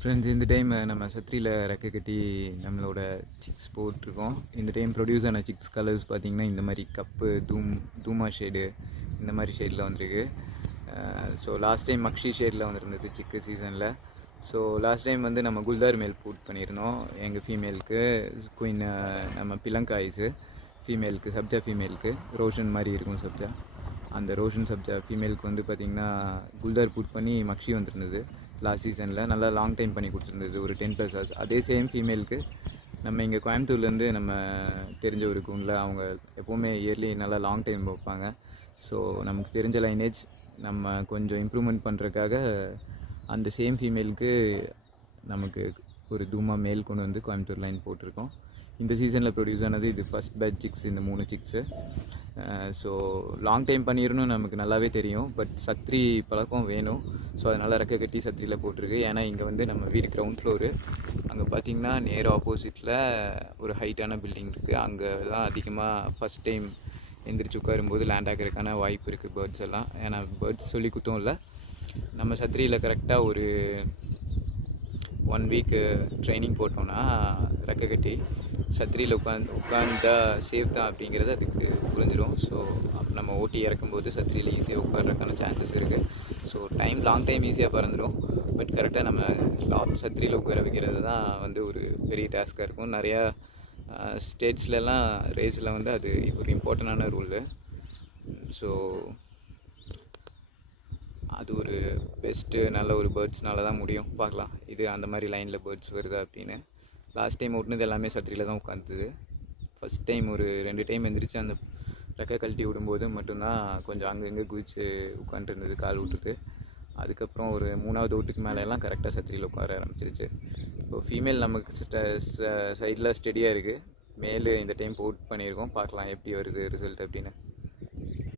Friends, இந்த time நம்ம சத்திரியில் ரெக்கை கட்டி நம்மளோட சிக்ஸ் போட்டிருக்கோம். இந்த டைம் ப்ரொடியூஸ் ஆன சிக்ஸ் கலர்ஸ் பார்த்திங்கன்னா இந்த மாதிரி கப்பு தூமா ஷேடு இந்த மாதிரி ஷேடில் வந்திருக்கு. ஸோ லாஸ்ட் டைம் மக்ஷி ஷேடில் வந்துருந்தது சிக்கு சீசனில். ஸோ லாஸ்ட் டைம் வந்து நம்ம குல்தார் மேல் போட் பண்ணியிருந்தோம் எங்கள் ஃபீமேலுக்கு. குயின் நம்ம பிலங்காய்ஸு ஃபீமேலுக்கு, சப்ஜா ஃபீமேலுக்கு ரோஷன் மாதிரி இருக்கும் சப்ஜா. அந்த ரோஷன் சப்ஜா ஃபீமேலுக்கு வந்து பார்த்திங்கன்னா குல்தார் புட் பண்ணி மக்ஷி வந்துருந்தது லாஸ்ட் சீசனில். நல்லா லாங் டைம் பண்ணி கொடுத்துருந்தது, ஒரு 10+ hours. அதே சேம் ஃபீமேலுக்கு நம்ம இங்கே கோயம்புத்தூர்லேருந்து நம்ம தெரிஞ்ச ஒரு கூண்டில் அவங்க எப்போவுமே இயர்லி நல்லா லாங் டைம் வைப்பாங்க. ஸோ நமக்கு தெரிஞ்ச லைனேஜ் நம்ம கொஞ்சம் இம்ப்ரூவ்மெண்ட் பண்ணுறதுக்காக அந்த சேம் ஃபீமேலுக்கு நமக்கு ஒரு தூமா மேல் கொண்டு வந்து கோயம்புத்தூர் லைன் போட்டிருக்கோம். இந்த சீசனில் ப்ரொடியூஸ் ஆனது இது ஃபஸ்ட் பேட்ச் சிக்ஸ், இந்த 3 சிக்ஸு. ஸோ லாங் டைம் பண்ணிடணும் நமக்கு நல்லாவே தெரியும். பட் சத்திரி பழக்கம் வேணும். ஸோ அதனால் ரெக்கை கட்டி சத்திரியில் போட்டிருக்கு. ஏன்னா இங்கே வந்து நம்ம வீடு கிரவுண்ட் ஃப்ளோரு. அங்கே பார்த்திங்கன்னா நேர் ஆப்போசிட்டில் ஒரு ஹைட்டான பில்டிங் இருக்குது. அங்கே தான் அதிகமாக ஃபஸ்ட் டைம் எந்திரிச்சு உட்காரும்போது லேண்ட் ஆகிறதுக்கான வாய்ப்பு இருக்குது பேர்ட்ஸ் எல்லாம். ஏன்னா பேர்ட்ஸ் சொல்லி குத்தம் இல்லை, நம்ம சத்திரியில் கரெக்டாக ஒரு 1 week ட்ரைனிங் போட்டோன்னா ரெக்கை கட்டி சத்திரியில் உட்காந்தா சேஃப் தான் அப்படிங்கிறது அதுக்கு புரிஞ்சிடும். ஸோ நம்ம ஓட்டி இறக்கும்போது சத்திரியில் ஈஸியாக உட்கார்றதுக்கான சான்சஸ் இருக்குது. ஸோ லாங் டைம் ஈஸியாக பறந்துடும். பட் கரெக்டாக நம்ம சத்திரியில் உட்கார வைக்கிறது தான் வந்து ஒரு பெரிய டாஸ்க்காக இருக்கும். நிறையா ஸ்டேட்ஸ்லலாம் ரேஸில் வந்து அது ஒரு இம்பார்ட்டண்டான ரூலு. ஸோ அது ஒரு பெஸ்ட்டு நல்ல ஒரு பேர்ட்ஸ்னால தான் முடியும். பார்க்கலாம் இது அந்த மாதிரி லைனில் பேர்ட்ஸ் வருதா அப்படின்னு. லாஸ்ட் டைம் ஓட்டுனது எல்லாமே சத்திரியில் தான் உட்காந்துது. ஃபஸ்ட் டைம் ஒரு 2 டைம் எந்திரிச்சு அந்த ரெக்கை கழட்டி விடும்போது மட்டும்தான் கொஞ்சம் அங்கங்கே குதிச்சு உட்காந்துருந்தது கால் விட்டுட்டு. அதுக்கப்புறம் ஒரு 3வது ஓட்டுக்கு மேலெல்லாம் கரெக்டாக சத்திரியில் உட்கார ஆரம்பிச்சிருச்சு. இப்போ ஃபீமேல் நமக்கு சைடில் ஸ்டெடியாக இருக்குது. மேல் இந்த டைம் போட் பண்ணியிருக்கோம். பார்க்கலாம் எப்படி வருது ரிசல்ட் அப்படின்னு.